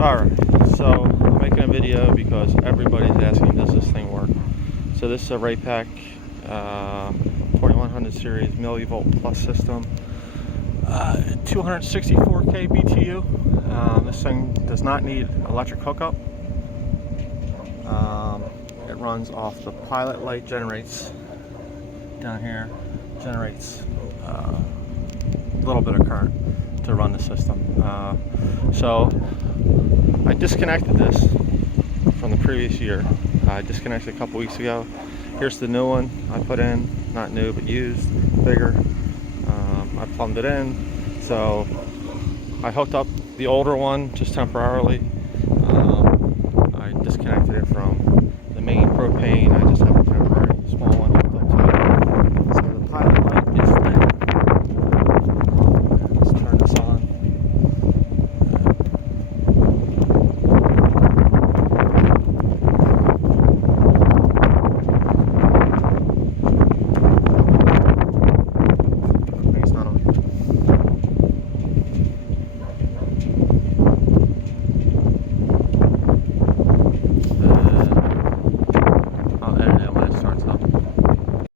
Alright, so I'm making a video because everybody's asking, does this thing work? So this is a raypak 2100 series millivolt plus system, 264k BTU. This thing does not need electric hookup. It runs off the pilot light, generates down here, generates a little bit of current to run the system. So I disconnected this from the previous year. I disconnected a couple weeks ago. Here's the new one I put in, not new but used, bigger. I plumbed it in, so I hooked up the older one just temporarily. I disconnected it from the main propane. I just